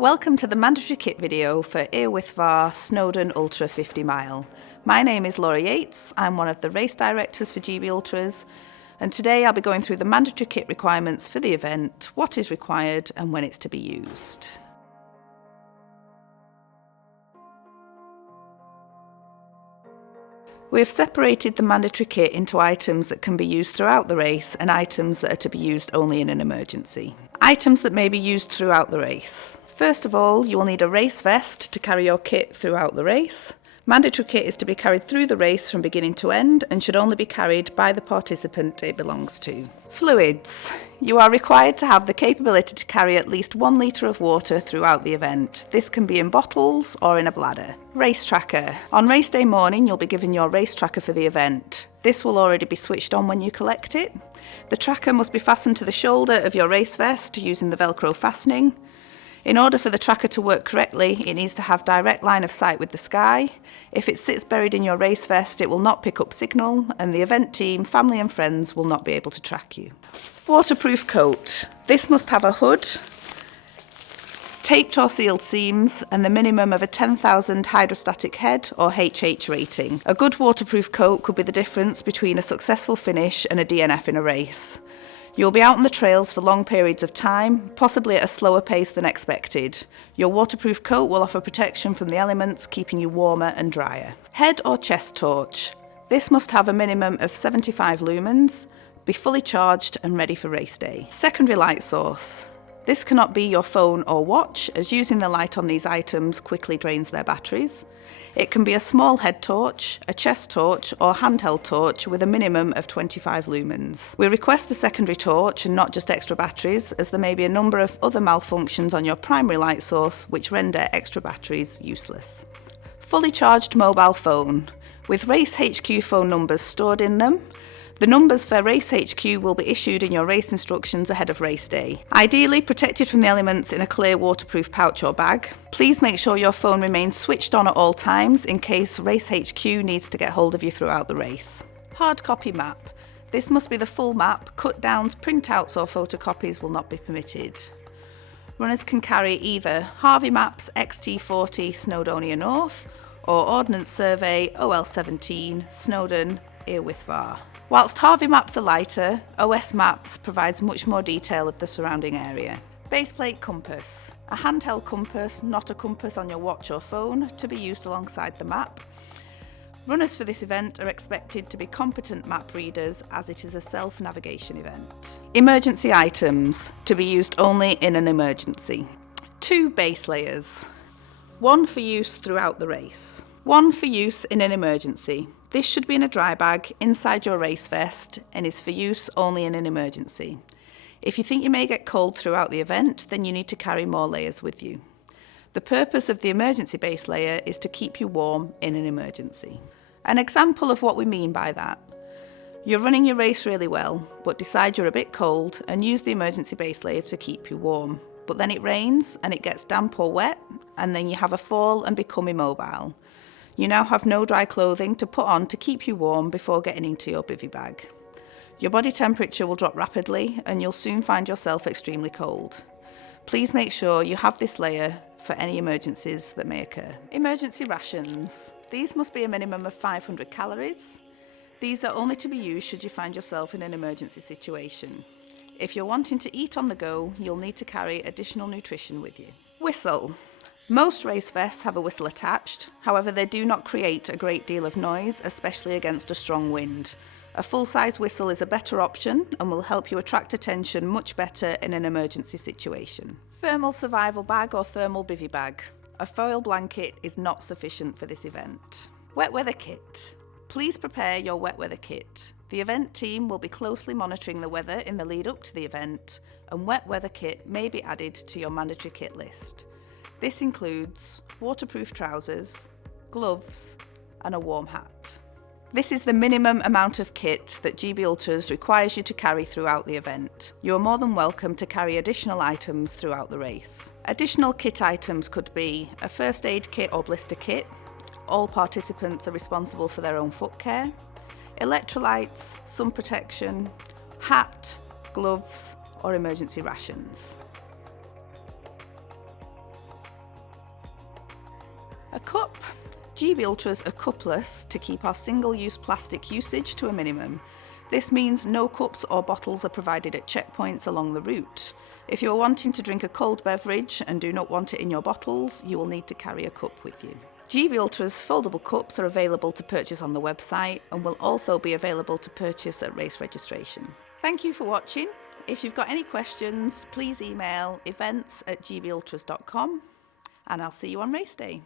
Welcome to the mandatory kit video for Wyddfa Snowdon Ultra 50 mile. My name is Laura Yates, I'm one of the race directors for GB Ultras, and today I'll be going through the mandatory kit requirements for the event, what is required and when it's to be used. We have separated the mandatory kit into items that can be used throughout the race and items that are to be used only in an emergency. Items that may be used throughout the race. First of all, you will need a race vest to carry your kit throughout the race. Mandatory kit is to be carried through the race from beginning to end and should only be carried by the participant it belongs to. Fluids. You are required to have the capability to carry at least 1 litre of water throughout the event. This can be in bottles or in a bladder. Race tracker. On race day morning, you'll be given your race tracker for the event. This will already be switched on when you collect it. The tracker must be fastened to the shoulder of your race vest using the Velcro fastening. In order for the tracker to work correctly, it needs to have direct line of sight with the sky. If it sits buried in your race vest, it will not pick up signal, and the event team, family and friends will not be able to track you. Waterproof coat. This must have a hood, taped or sealed seams, and the minimum of a 10,000 hydrostatic head or HH rating. A good waterproof coat could be the difference between a successful finish and a DNF in a race. You'll be out on the trails for long periods of time, possibly at a slower pace than expected. Your waterproof coat will offer protection from the elements, keeping you warmer and drier. Head or chest torch. This must have a minimum of 75 lumens, be fully charged and ready for race day. Secondary light source. This cannot be your phone or watch, as using the light on these items quickly drains their batteries. It can be a small head torch, a chest torch or handheld torch with a minimum of 25 lumens. We request a secondary torch and not just extra batteries, as there may be a number of other malfunctions on your primary light source which render extra batteries useless. Fully charged mobile phone, with Race HQ phone numbers stored in them. The numbers for Race HQ will be issued in your race instructions ahead of race day. Ideally protected from the elements in a clear waterproof pouch or bag. Please make sure your phone remains switched on at all times in case Race HQ needs to get hold of you throughout the race. Hard copy map. This must be the full map. Cut downs, printouts or photocopies will not be permitted. Runners can carry either Harvey Maps XT40 Snowdonia North or Ordnance Survey OL17 Snowdon Eryri. Whilst Harvey Maps are lighter, OS Maps provides much more detail of the surrounding area. Baseplate compass. A handheld compass, not a compass on your watch or phone, to be used alongside the map. Runners for this event are expected to be competent map readers as it is a self-navigation event. Emergency items, to be used only in an emergency. 2 base layers. 1 for use throughout the race. 1 for use in an emergency. This should be in a dry bag inside your race vest and is for use only in an emergency. If you think you may get cold throughout the event, then you need to carry more layers with you. The purpose of the emergency base layer is to keep you warm in an emergency. An example of what we mean by that. You're running your race really well, but decide you're a bit cold and use the emergency base layer to keep you warm. But then it rains and it gets damp or wet, and then you have a fall and become immobile. You now have no dry clothing to put on to keep you warm before getting into your bivvy bag. Your body temperature will drop rapidly and you'll soon find yourself extremely cold. Please make sure you have this layer for any emergencies that may occur. Emergency rations. These must be a minimum of 500 calories. These are only to be used should you find yourself in an emergency situation. If you're wanting to eat on the go, you'll need to carry additional nutrition with you. Whistle. Most race vests have a whistle attached, however they do not create a great deal of noise, especially against a strong wind. A full-size whistle is a better option and will help you attract attention much better in an emergency situation. Thermal survival bag or thermal bivvy bag. A foil blanket is not sufficient for this event. Wet weather kit. Please prepare your wet weather kit. The event team will be closely monitoring the weather in the lead up to the event, and wet weather kit may be added to your mandatory kit list. This includes waterproof trousers, gloves and a warm hat. This is the minimum amount of kit that GB Ultras requires you to carry throughout the event. You are more than welcome to carry additional items throughout the race. Additional kit items could be a first aid kit or blister kit. All participants are responsible for their own foot care. Electrolytes, sun protection, hat, gloves or emergency rations. A cup. GB Ultras are cupless to keep our single-use plastic usage to a minimum. This means no cups or bottles are provided at checkpoints along the route. If you are wanting to drink a cold beverage and do not want it in your bottles, you will need to carry a cup with you. GB Ultra's foldable cups are available to purchase on the website and will also be available to purchase at race registration. Thank you for watching. If you've got any questions, please email events@gbultras.com and I'll see you on race day.